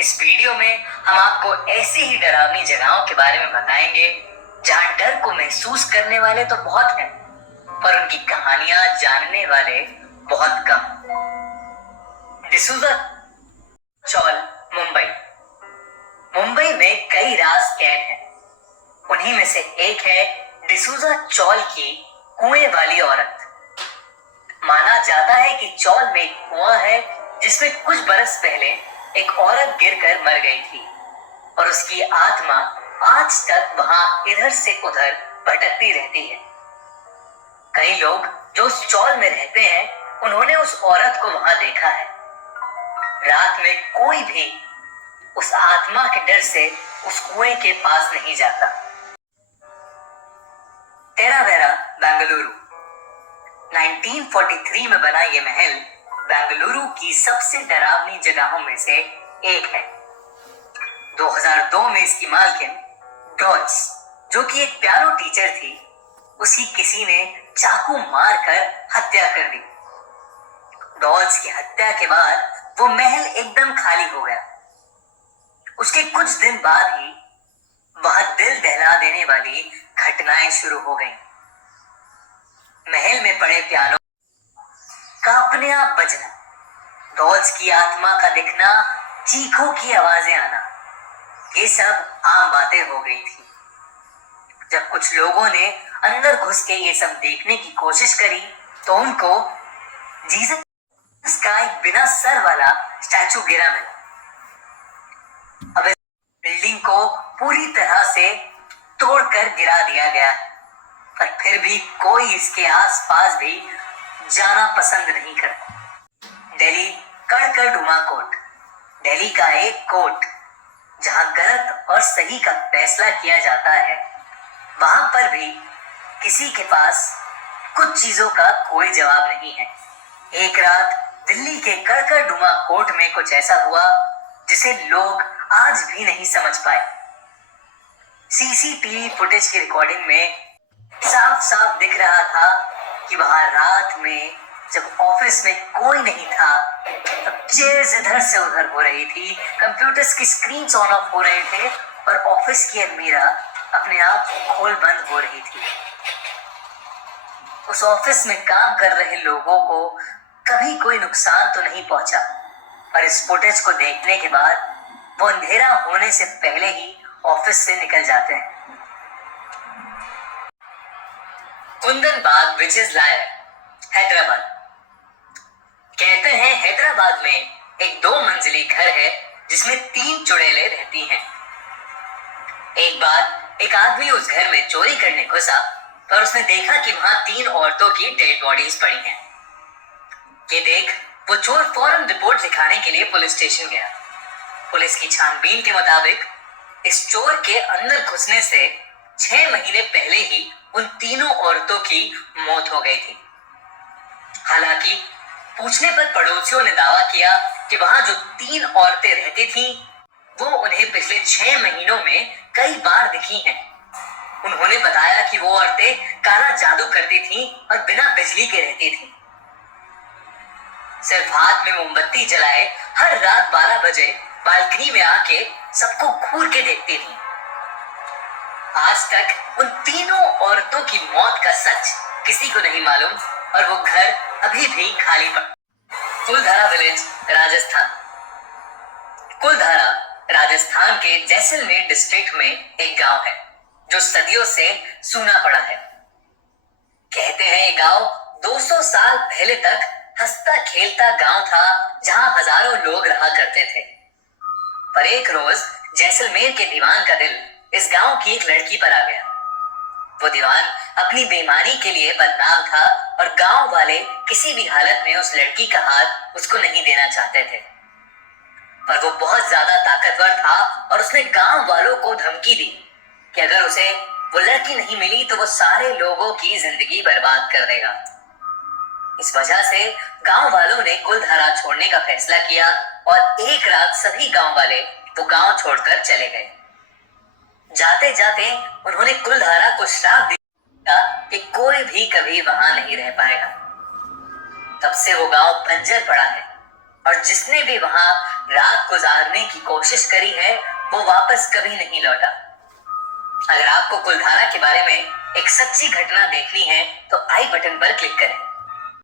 इस वीडियो में हम आपको ऐसी ही डरावनी जगहों के बारे में बताएंगे जहां डर को महसूस करने वाले तो बहुत हैं, पर उनकी कहानियां जानने वाले बहुत कम। डिसूजा चौल, मुंबई। मुंबई में कई राज कैद हैं। उन्हीं में से एक है डिसूजा चौल की कुएं वाली औरत। माना जाता है कि चौल में एक कुआं है जिसमें कुछ बरस पहले एक औरत गिरकर मर गई थी और उसकी आत्मा आज तक वहां इधर से उधर भटकती रहती है। कई लोग जो उस चौल में रहते हैं उन्होंने उस औरत को वहां देखा है। रात में कोई भी उस आत्मा के डर से उस कुएं के पास नहीं जाता। टेरावेरा, बेंगलुरु। 1943 में बना ये महल बेंगलुरु की सबसे डरावनी जगहों में से एक है। 2002 में इसकी मालकिन डॉल्स, जो कि एक पियानो टीचर थी, उसी किसी ने चाकू मारकर हत्या कर दी। डॉल्स की हत्या के बाद वो महल एकदम खाली हो गया। उसके कुछ दिन बाद ही वहां दिल दहला देने वाली घटनाएं शुरू हो गईं। महल में पड़े पियानो का अपने आप बजना, डॉल्स की आत्मा का दिखना, चीखों की आवाजें आना, ये सब आम बातें हो गई थी। जब कुछ लोगों ने अंदर घुस के ये सब देखने की कोशिश करी तो उनको जीसस का एक बिना सर वाला स्टैचू गिरा मिला। अब इस बिल्डिंग को पूरी तरह से तोड़कर गिरा दिया गया, पर फिर भी कोई इसके आसपास भी जाना पसंद नहीं करता। दिल्ली कड़कड़डुमा कोर्ट, दिल्ली का एक कोर्ट जहां गलत और सही का फैसला किया जाता है, वहां पर भी किसी के पास कुछ चीजों का कोई जवाब नहीं है। एक रात दिल्ली के कड़कड़डुमा कोर्ट में कुछ ऐसा हुआ जिसे लोग आज भी नहीं समझ पाए। सीसीटीवी फुटेज की रिकॉर्डिंग में साफ साफ दिख रहा था कि वहां रात में जब ऑफिस में कोई नहीं था, तब चेयर्स इधर से उधर हो रही थी, कंप्यूटर्स की स्क्रीन्स ऑन ऑफ हो रहे थे और ऑफिस की अलमीरा अपने आप खोल बंद हो रही थी। उस ऑफिस में काम कर रहे लोगों को कभी कोई नुकसान तो नहीं पहुंचा, पर इस फुटेज को देखने के बाद वो अंधेरा होने से पहले ही ऑफिस से निकल जाते हैं। कुंदन बाग विचेस लायर, हैदराबाद। कहते हैं हैदराबाद में एक 2 मंजिली घर है जिसमें 3 चुड़ैलें रहती हैं। एक बार एक आदमी उस घर में चोरी करने घुसा और उसने देखा कि वहां 3 औरतों की डेड बॉडीज पड़ी हैं। ये देख वो चोर फौरन रिपोर्ट लिखाने के लिए पुलिस स्टेशन गया। पुलिस की छानबीन के मुताबिक इस चोर के अंदर घुसने से 6 महीने पहले ही उन तीनों औरतों की मौत हो गई थी। हालांकि पूछने पर पड़ोसियों ने दावा किया कि वहां जो 3 औरतें रहती थीं, वो उन्हें पिछले 6 महीनों में कई बार दिखी हैं। उन्होंने बताया कि वो औरतें काला जादू करती थीं और बिना बिजली के रहती थीं। सिर्फ हाथ में मोमबत्ती जलाए हर रात 12 बजे बालकनी में आके सबको घूर के देखती थीं। आज तक उन तीनों औरतों की मौत का सच किसी को नहीं मालूम और वो घर अभी भी खाली पड़ा। कुलधारा विलेज, राजस्थान। कुलधारा राजस्थान के जैसलमेर डिस्ट्रिक्ट में एक गांव है जो सदियों से सूना पड़ा है। कहते हैं ये गांव 200 साल पहले तक हंसता खेलता गांव था जहां हजारों लोग रहा करते थे। पर एक रोज जैसलमेर के दीवान का दिल इस गांव की एक लड़की पर आ गया। वो दीवान अपनी बेईमानी के लिए बदनाम था और गांव वाले किसी भी हालत में उस लड़की का हाथ उसको नहीं देना चाहते थे। पर वो बहुत ज्यादा ताकतवर था और उसने गांव वालों को धमकी दी कि अगर उसे वो लड़की नहीं मिली तो वो सारे लोगों की जिंदगी बर्बाद कर देगा। इस वजह से गांव वालों ने कुलधारा छोड़ने का फैसला किया और एक रात सभी गांव वाले वो गांव छोड़कर चले गए। जाते जाते उन्होंने कुलधारा को श्राप दिया कि कोई भी कभी वहां नहीं रह पाएगा। तब से वो गांव बंजर पड़ा है और जिसने भी वहां रात गुजारने की कोशिश करी है वो वापस कभी नहीं लौटा। अगर आपको कुलधारा के बारे में एक सच्ची घटना देखनी है तो आई बटन पर क्लिक करें।